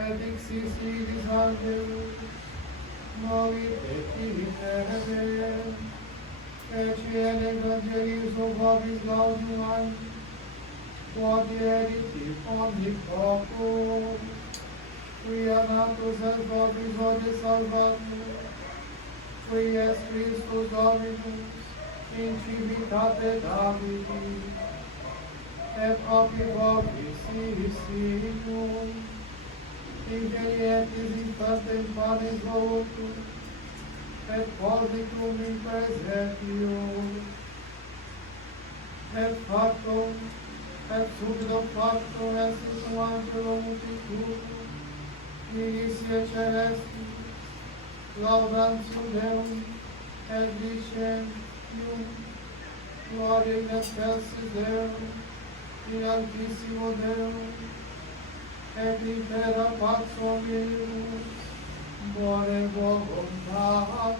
et exercitis angelus, movit et irriterere, et ciel evangelius vobis gaudium anni, quod erit omni popul, quia natus et vobis ode salvatur, qui es Christus Dominus, in civitate Davidi, et propi vobis signum, ingelietis in partem panis votum, et quodicum in presentium, et factum, et subito factum est sum angelo multitudum, militia celestis, laudantium Deum, et dicentium, gloria in excelsis Deum, in altissimo Deum, et in terra pax omnium, bone voluntatis.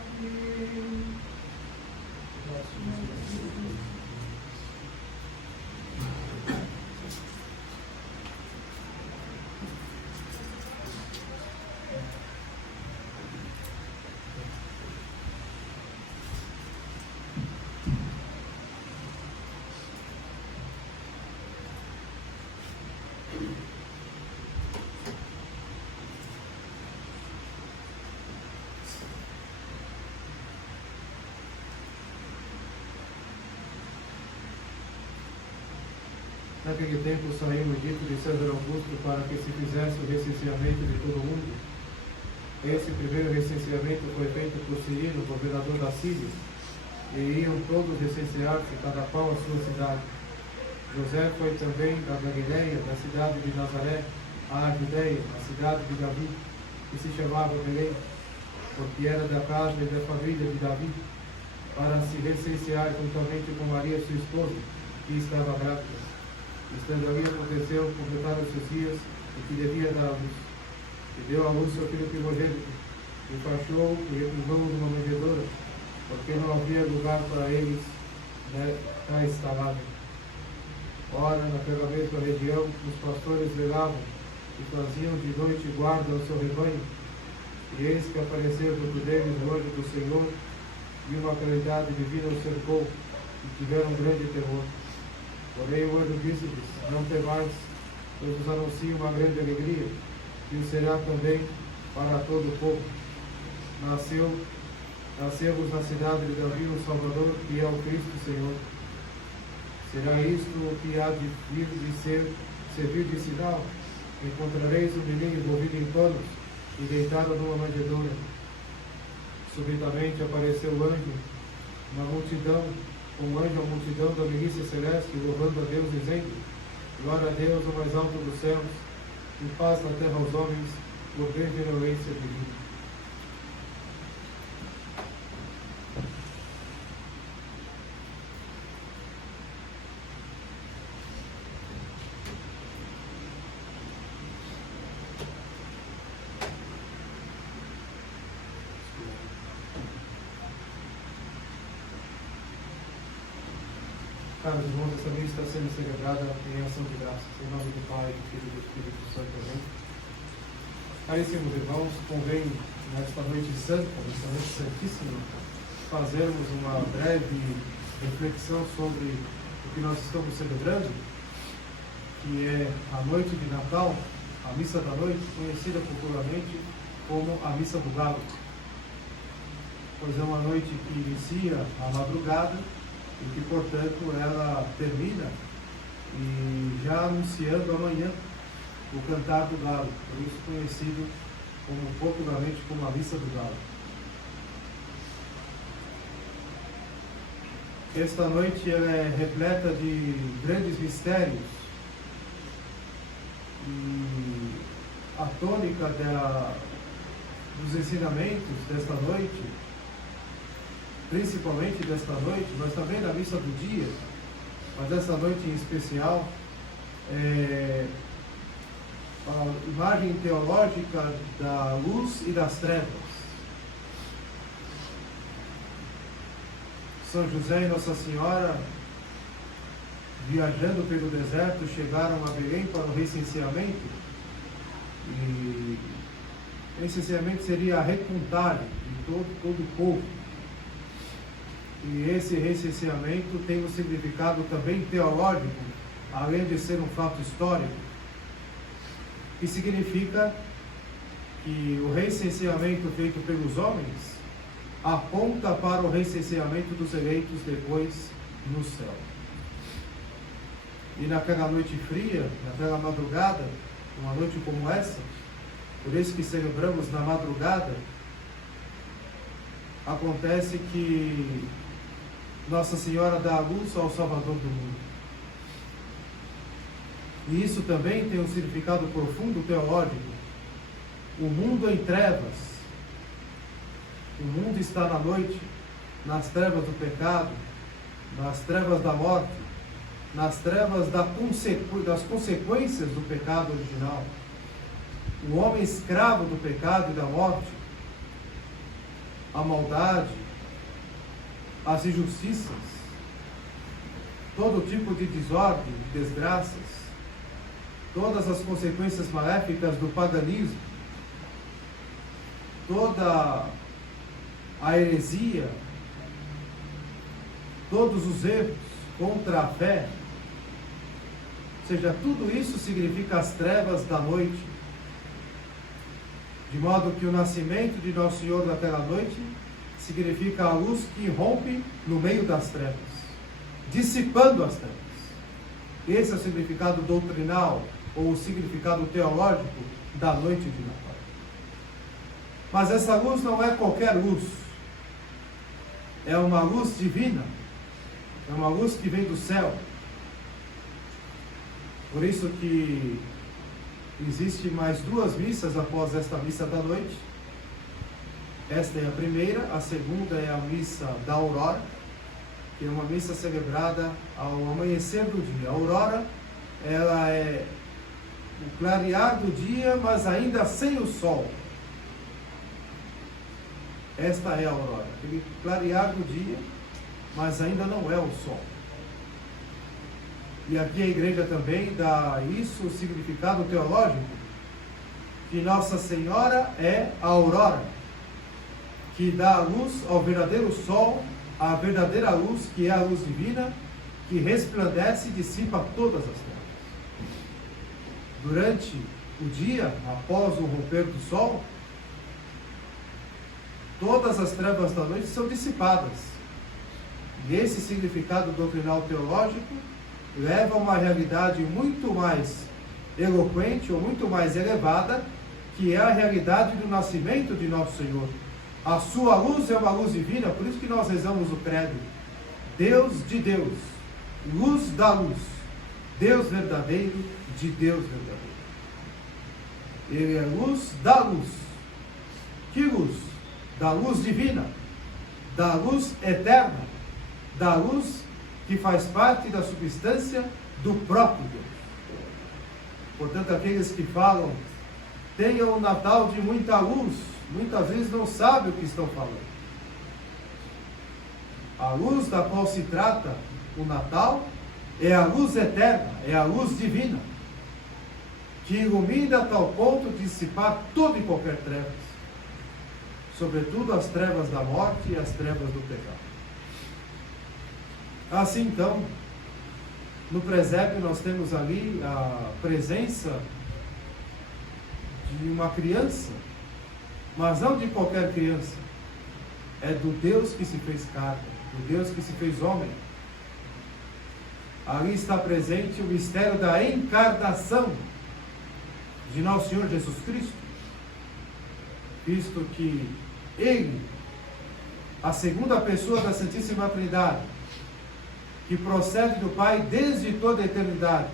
Naquele tempo saiu o edito de César Augusto para que se fizesse o recenseamento de todo o mundo. Esse primeiro recenseamento foi feito por Cirilo, governador da Síria, e iam todos recensear-se, cada qual a sua cidade. José foi também da Galileia, da cidade de Nazaré, à Judeia, a cidade de Davi, que se chamava Belém, porque era da casa e da família de Davi, para se recensear juntamente com Maria, sua esposa, que estava grávida. Estando ali, aconteceu, completaram seus dias, e que devia dar à luz. E deu à luz seu filho primogênito, e enfaixou e reclusou numa manjedoura, porque não havia lugar para eles na estalagem. Ora, naquela mesma região, os pastores velavam e faziam de noite guarda ao seu rebanho. E eis que apareceu junto deles o anjo do Senhor, e uma claridade divina os cercou, e tiveram grande terror. Porém o anjo disse-lhes: não temais, pois vos anuncio uma grande alegria, que o será também para todo o povo. Nasceu-vos na cidade de Davi um Salvador, que é o Cristo Senhor. Será isto o que há de vir de servir de sinal? Encontrareis um menino envolvido em panos e deitado numa manjedoura. Subitamente apareceu o anjo, uma multidão da milícia celeste, louvando a Deus, dizendo: glória a Deus no mais alto dos céus, e paz na terra aos homens, por benevolência divina. Caros irmãos, essa missa está sendo celebrada em ação de graças, em nome do Pai, do Filho e do Espírito Santo. Amém. Caríssimos irmãos, convém nesta noite santa, nesta noite santíssima, fazermos uma breve reflexão sobre o que nós estamos celebrando, que é a noite de Natal, a missa da noite, conhecida popularmente como a missa do Galo, pois é uma noite que inicia a madrugada e que, portanto, ela termina e já anunciando amanhã o cantar do galo, por isso conhecido popularmente como a missa do galo. Esta noite ela é repleta de grandes mistérios e a tônica dos ensinamentos desta noite, principalmente desta noite, mas também da missa do dia, mas desta noite em especial, a imagem teológica da luz e das trevas. São José e Nossa Senhora viajando pelo deserto, chegaram a Belém para o recenseamento. E recenseamento seria a recontagem de todo o povo. E esse recenseamento tem um significado também teológico, além de ser um fato histórico, que significa que o recenseamento feito pelos homens aponta para o recenseamento dos eleitos depois no céu. E naquela noite fria, naquela madrugada, uma noite como essa, por isso que celebramos na madrugada, acontece que Nossa Senhora dá a luz ao Salvador do mundo. E isso também tem um significado profundo teológico. O mundo em trevas, o mundo está na noite, nas trevas do pecado, nas trevas da morte, nas trevas das consequências do pecado original. O homem escravo do pecado e da morte, a maldade, as injustiças, todo tipo de desordem, desgraças, todas as consequências maléficas do paganismo, toda a heresia, todos os erros contra a fé, ou seja, tudo isso significa as trevas da noite, de modo que o nascimento de Nosso Senhor naquela noite significa a luz que rompe no meio das trevas, dissipando as trevas. Esse é o significado doutrinal ou o significado teológico da noite de Natal. Mas essa luz não é qualquer luz, é uma luz divina, é uma luz que vem do céu. Por isso que existe mais 2 missas após esta missa da noite. Esta é a primeira, a segunda é a missa da aurora, que é uma missa celebrada ao amanhecer do dia. A aurora, ela é o clarear do dia, mas ainda sem o sol. Esta é a aurora, aquele clarear do dia, mas ainda não é o sol. E aqui a igreja também dá isso o significado teológico, que Nossa Senhora é a aurora, que dá a luz ao verdadeiro sol, a verdadeira luz, que é a luz divina, que resplandece e dissipa todas as trevas. Durante o dia, após o romper do sol, todas as trevas da noite são dissipadas. E esse significado doutrinal teológico leva a uma realidade muito mais eloquente ou muito mais elevada, que é a realidade do nascimento de Nosso Senhor. A sua luz é uma luz divina, por isso que nós rezamos o credo. Deus de Deus, luz da luz, Deus verdadeiro de Deus verdadeiro. Ele é luz da luz. Que luz? Da luz divina, da luz eterna, da luz que faz parte da substância do próprio Deus. Portanto, aqueles que falam, tenham um Natal de muita luz, muitas vezes não sabem o que estão falando. A luz da qual se trata o Natal é a luz eterna, é a luz divina, que ilumina a tal ponto de dissipar toda e qualquer trevas, sobretudo as trevas da morte e as trevas do pecado. Assim então, no presépio nós temos ali a presença de uma criança, mas não de qualquer criança, é do Deus que se fez carne, do Deus que se fez homem. Ali está presente o mistério da encarnação de Nosso Senhor Jesus Cristo, visto que Ele, a segunda pessoa da Santíssima Trindade, que procede do Pai desde toda a eternidade,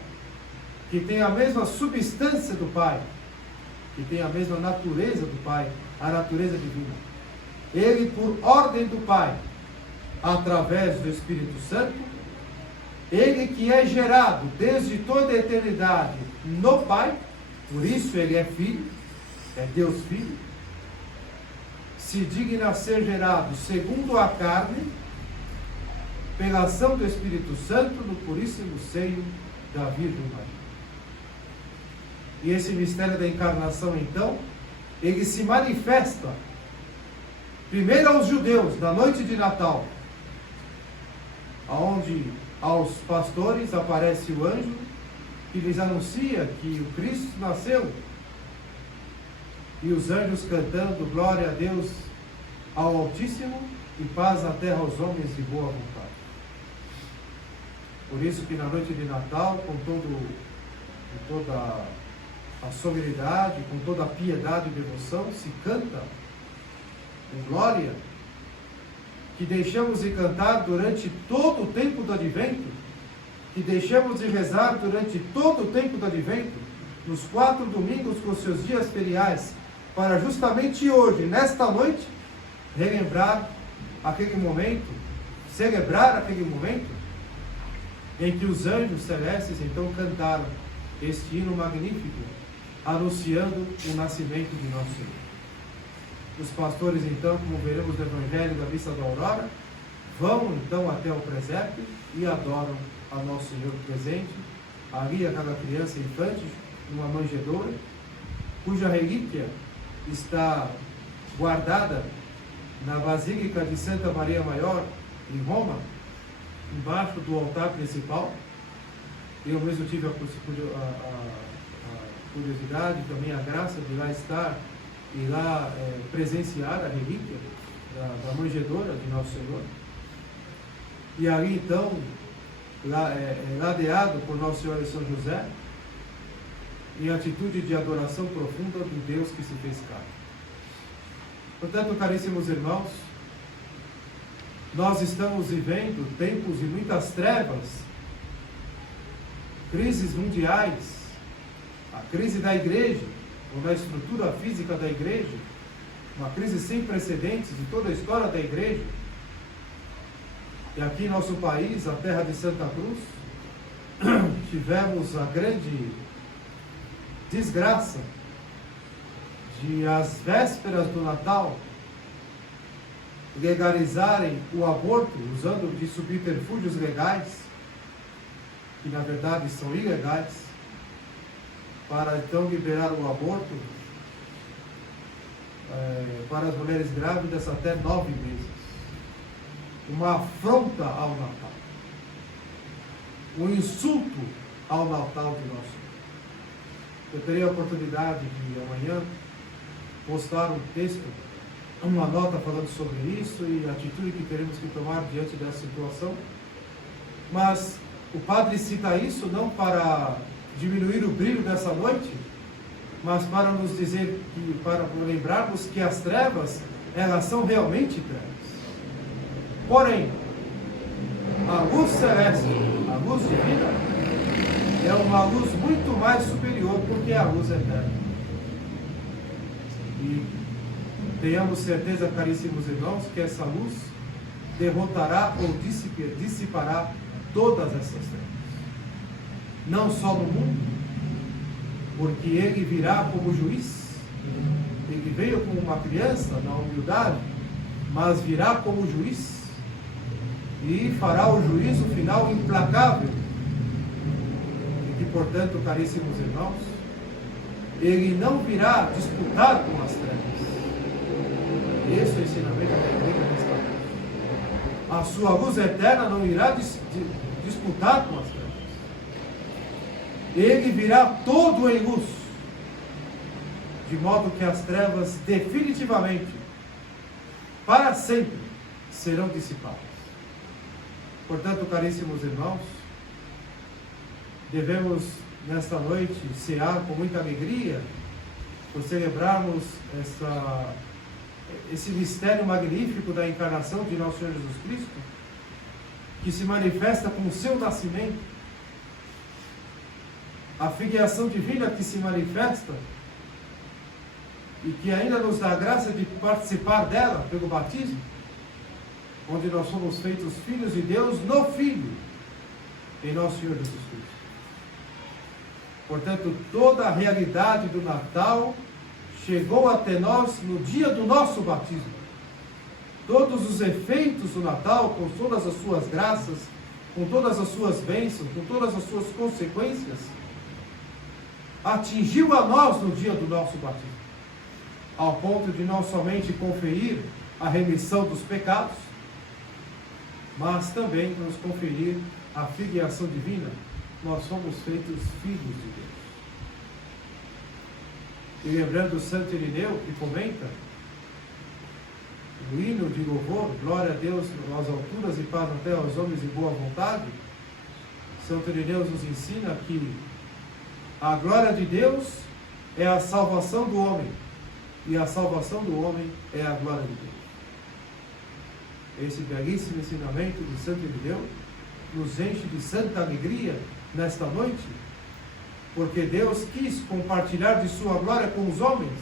que tem a mesma substância do Pai, que tem a mesma natureza do Pai, a natureza divina. Ele, por ordem do Pai, através do Espírito Santo, Ele que é gerado desde toda a eternidade no Pai, por isso Ele é Filho, é Deus Filho, se digna a ser gerado segundo a carne, pela ação do Espírito Santo no puríssimo seio da Virgem Maria. E esse mistério da encarnação, então, ele se manifesta primeiro aos judeus, na noite de Natal, onde aos pastores aparece o anjo que lhes anuncia que o Cristo nasceu, e os anjos cantando glória a Deus ao Altíssimo e paz na terra aos homens de boa vontade. Por isso que na noite de Natal, com toda a solenidade, com toda a piedade e devoção, se canta com glória, que deixamos de cantar durante todo o tempo do Advento, que deixamos de rezar durante todo o tempo do Advento, nos 4 domingos com seus dias feriais, para justamente hoje, nesta noite, relembrar aquele momento, celebrar aquele momento em que os anjos celestes então cantaram este hino magnífico, anunciando o nascimento de nosso Senhor. Os pastores então, como veremos no Evangelho da Missa da Aurora, vão então até o presépio e adoram a Nosso Senhor presente, ali aquela criança infante, numa manjedoura, cuja relíquia está guardada na Basílica de Santa Maria Maior, em Roma, embaixo do altar principal. Eu mesmo tive a curiosidade, também a graça de lá estar e lá presenciar a relíquia da manjedoura de Nosso Senhor. E ali então, ladeado por Nossa Senhora e São José, em atitude de adoração profunda do Deus que se fez carne. Portanto, caríssimos irmãos, nós estamos vivendo tempos de muitas trevas, crises mundiais, a crise da igreja, ou da estrutura física da igreja, uma crise sem precedentes de toda a história da igreja. E aqui em nosso país, a terra de Santa Cruz, tivemos a grande desgraça de, às vésperas do Natal, legalizarem o aborto usando de subterfúgios legais, que na verdade são ilegais, para então liberar o aborto para as mulheres grávidas até 9 meses. Uma afronta ao Natal, um insulto ao Natal de nosso Senhor. Eu terei a oportunidade de amanhã postar um texto, uma nota falando sobre isso e a atitude que teremos que tomar diante dessa situação. Mas o padre cita isso não para diminuir o brilho dessa noite, mas para nos dizer, para lembrarmos que as trevas, elas são realmente trevas. Porém, a luz celeste, a luz divina, é uma luz muito mais superior, porque é a luz eterna. E tenhamos certeza, caríssimos irmãos, que essa luz derrotará ou dissipará todas essas trevas. Não só no mundo, porque ele virá como juiz. Ele veio como uma criança, na humildade, mas virá como juiz e fará o juízo final implacável. E que, portanto, caríssimos irmãos, ele não virá disputar com as trevas. Esse é o ensinamento da igreja nesta noite. A sua luz eterna não irá disputar com as trevas. Ele virá todo em luz, de modo que as trevas definitivamente, para sempre, serão dissipadas. Portanto, caríssimos irmãos, devemos nesta noite cear com muita alegria, por celebrarmos esse mistério magnífico da encarnação de nosso Senhor Jesus Cristo, que se manifesta com o seu nascimento, a filiação divina que se manifesta e que ainda nos dá a graça de participar dela pelo batismo, onde nós somos feitos filhos de Deus no Filho, em nosso Senhor Jesus Cristo. Portanto, toda a realidade do Natal chegou até nós no dia do nosso batismo. todos os efeitos do Natal, com todas as suas graças, com todas as suas bênçãos, com todas as suas consequências, atingiu a nós no dia do nosso batismo, ao ponto de não somente conferir a remissão dos pecados, mas também nos conferir a filiação divina. Nós somos feitos filhos de Deus. E lembrando Santo Irineu, que comenta no hino de louvor, glória a Deus nas alturas e paz na terra aos homens de boa vontade, Santo Irineu nos ensina que a glória de Deus é a salvação do homem, e a salvação do homem é a glória de Deus. Esse belíssimo ensinamento de Santo Irineu nos enche de santa alegria nesta noite, porque Deus quis compartilhar de sua glória com os homens,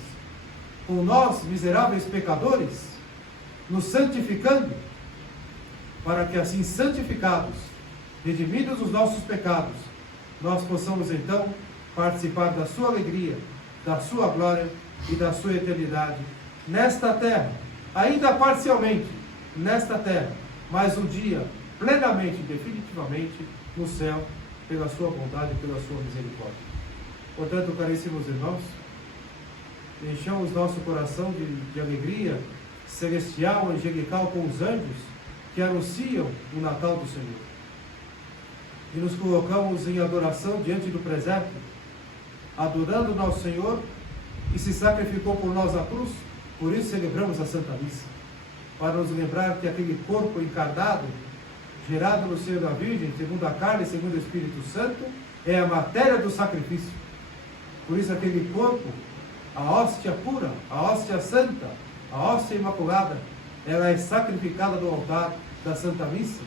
com nós, miseráveis pecadores, nos santificando, para que assim santificados, redimidos os nossos pecados, nós possamos então participar da sua alegria, da sua glória e da sua eternidade nesta terra, ainda parcialmente nesta terra, mas um dia plenamente, definitivamente no céu, pela sua bondade e pela sua misericórdia. Portanto, caríssimos irmãos, enchamos nosso coração de alegria celestial, angelical, com os anjos que anunciam o Natal do Senhor. E nos colocamos em adoração diante do presépio, adorando nosso Senhor, que se sacrificou por nós na cruz. Por isso celebramos a Santa Missa, para nos lembrar que aquele corpo encarnado, gerado no seio da Virgem, segundo a carne e segundo o Espírito Santo, é a matéria do sacrifício. Por isso aquele corpo, a hóstia pura, a hóstia santa, a hóstia imaculada, ela é sacrificada no altar da Santa Missa,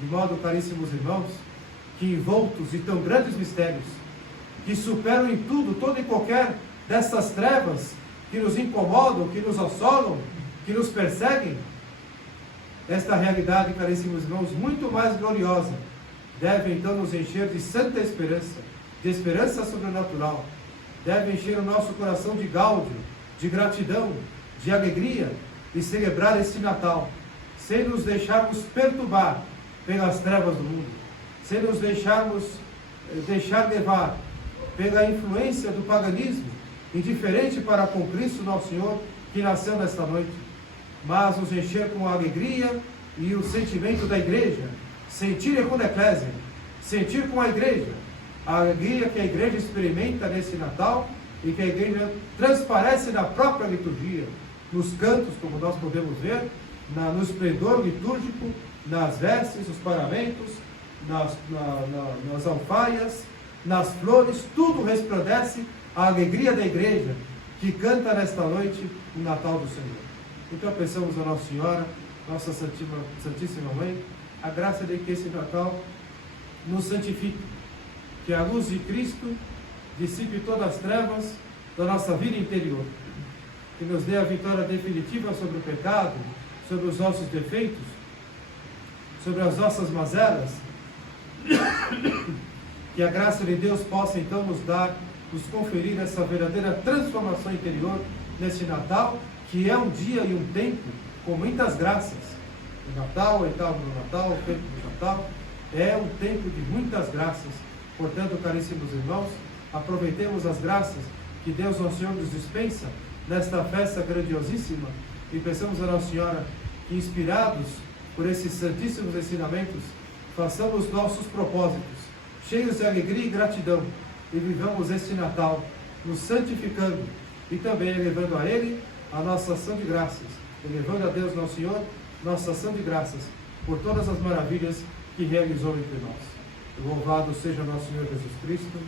de modo, caríssimos irmãos, que envoltos em tão grandes mistérios, que superam em tudo, toda e qualquer dessas trevas que nos incomodam, que nos assolam, que nos perseguem, esta realidade, caríssimos irmãos, muito mais gloriosa, deve então nos encher de santa esperança, de esperança sobrenatural, deve encher o nosso coração de gáudio, de gratidão, de alegria, e celebrar este Natal, sem nos deixarmos perturbar pelas trevas do mundo, sem nos deixar levar pela influência do paganismo, indiferente para com Cristo nosso Senhor, que nasceu nesta noite, mas nos encher com a alegria e o sentimento da igreja, sentir com a eclésia, sentir com a igreja, a alegria que a igreja experimenta nesse Natal e que a igreja transparece na própria liturgia, nos cantos, como nós podemos ver, no esplendor litúrgico, nas vestes, nos paramentos, nas alfaias, nas flores, tudo resplandece a alegria da igreja que canta nesta noite o Natal do Senhor. Então peçamos a Nossa Senhora, nossa Santíssima Mãe, a graça de que esse Natal nos santifique, que a luz de Cristo dissipe todas as trevas da nossa vida interior, que nos dê a vitória definitiva sobre o pecado, sobre os nossos defeitos, sobre as nossas mazelas, que a graça de Deus possa então nos conferir essa verdadeira transformação interior neste Natal, que é um dia e um tempo com muitas graças. O Natal, a oitava do Natal, o tempo do Natal, é um tempo de muitas graças. Portanto, caríssimos irmãos, aproveitemos as graças que Deus Nosso Senhor nos dispensa nesta festa grandiosíssima e peçamos a Nossa Senhora que, inspirados por esses santíssimos ensinamentos, façamos nossos propósitos, cheios de alegria e gratidão, e vivamos este Natal nos santificando e também elevando a Ele a nossa ação de graças, elevando a Deus Nosso Senhor nossa ação de graças por todas as maravilhas que realizou entre nós. Louvado seja nosso Senhor Jesus Cristo.